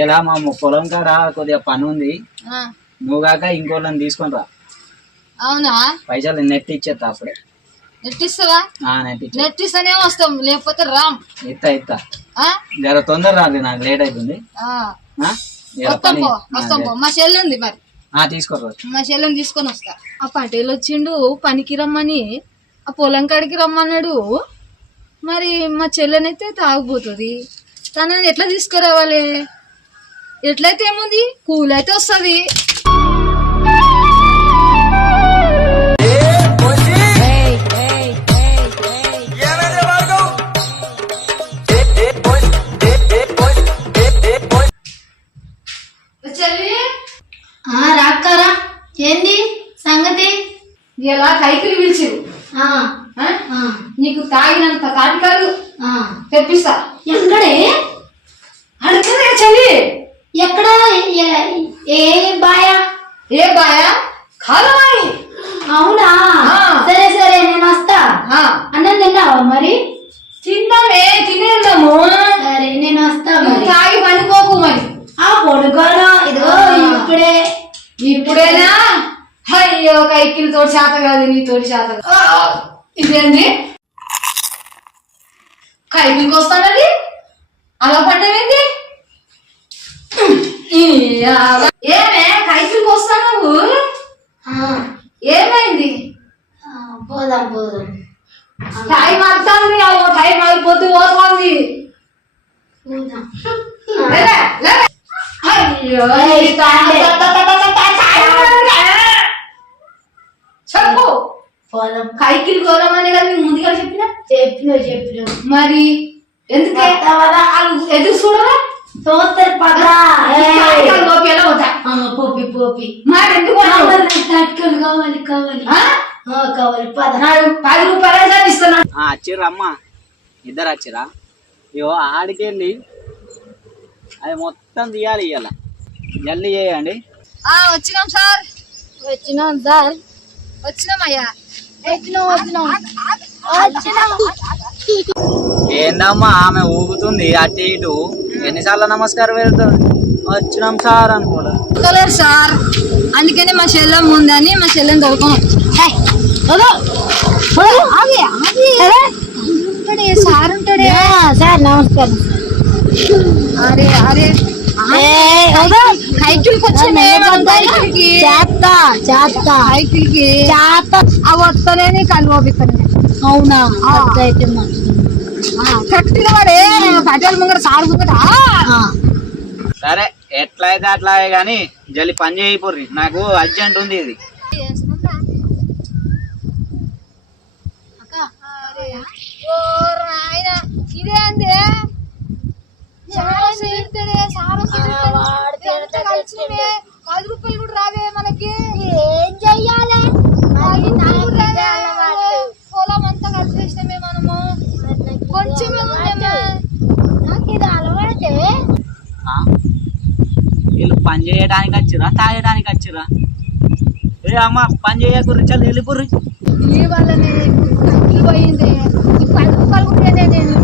ఇలా మా పొలం కాడ కొద్దిగా పని ఉంది, నువ్వు కాక ఇంకోళ్ళని తీసుకొని రా. అవునా? పైసలు నెట్ ఇచ్చేస్తా అప్పుడే. నెట్ ఇస్తావా? నెట్ ఇస్తానే వస్తాం, లేకపోతే రామ్. ఇస్తా జర తొందర రాదు, నాకు లేట్ అవుతుంది. వస్తాం పో. మా చెల్లి ఉంది మరి, తీసుకోవచ్చు. మా చెల్లెని తీసుకొని వస్తా. ఆ పటేల్ వచ్చిండు పనికి రమ్మని, ఆ పొలం కాడికి రమ్మన్నాడు. మరి మా చెల్లెనైతే తాగుపోతుంది, తనని ఎట్లా తీసుకురావాలి? ఎట్లయితే ఏముంది, కూల్ అయితే వస్తుంది. రాక్కరా, ఏంది సంగతి? ఇలా కైకిలి పిలిచిరు, నీకు తాగినంత తాటికాలు తెప్పిస్తా. ఎక్కడే అడుగునే చెల్లి, ఎక్కడ? ఏ బాయా? ఏ బాయా? కాలమాయి. అవునా? సరే సరే, నేను వస్తా. అన్నం తిన్నావా మరి? తిన్నామే, తినేద్దాము. సరే నేను వస్తా. తాగి పండుకోకు మరి. పడుకోను, ఇదో ఇప్పుడేనా? అయ్యో, కైకిల్ తోటి శాత కాదు, నీ తోటి శాత కాదు. ఇదేంది కైకిల్కి వస్తానది? అలా పడ్డమేంది? ఏమే కైకిల్కి వస్తాను? ఏమైంది? పోదాం పోదాం. టైం అవుతుంది, టైం అయిపోతూ పోతుంది. అయ్యో, చెప్పు. కైకిల్ కోరమని కదా ముందుగా చెప్పిన మరి ఎందుకు ఎదురు చూడవా? చూస్తారు పదా పోపి పోపి మరి ఎందుకు తట్టుకొని కావాలి కావాలి కావాలి పద. 10 రూపాయలు ఇస్తున్నా. వచ్చిర్రా అమ్మ, ఇద్దరు వచ్చిరా. ఇగో ఆడికెళ్ళి అది మొత్తం తీయాలి, ఇవాళ జల్దీ చేయండి. వచ్చినాం సార్, వచ్చినాం సార్, వచ్చినామయ్యా. ఏందమ్మా ఆమె ఊగుతుంది అటు ఇటు, ఎన్నిసార్లు నమస్కారం వెళ్తుంది? వచ్చినాం సార్ అనుకోలేదు సార్, అందుకనే మా చెల్లెం ఉందని మా చెల్లెని దొరకను. సార్ ఉంటాడే. సార్ నమస్కారం. అరే అరే, కైకిల్కి వచ్చి వస్తేనే కలువోపిస్తాను. అవునా? కరెక్ట్గా వాడే పటేల్ ముంగట సార్ ముంగట. సరే ఎట్లయితే అట్లా గాని జల్లి పని చేయిపోర్రి, నాకు అర్జెంట్ ఉంది. ఇది ఇదేంది కలిసి 10 రూపాయలు కూడా రావే మనకి. ఏం చెయ్యాలి? పొలం అంతా కలిసి వేసినామే మనము. కొంచెం నాకు ఇది అలవాటే. వీళ్ళు పని చేయడానికి వచ్చిరా, తాగడానికి వచ్చిరా? ఏ అమ్మ పని చేయకుర్రి, చల్ వెళ్ళిపోర్రి. ఈ వల్లనే పోయింది. 10 రూపాయలు కూడా నేను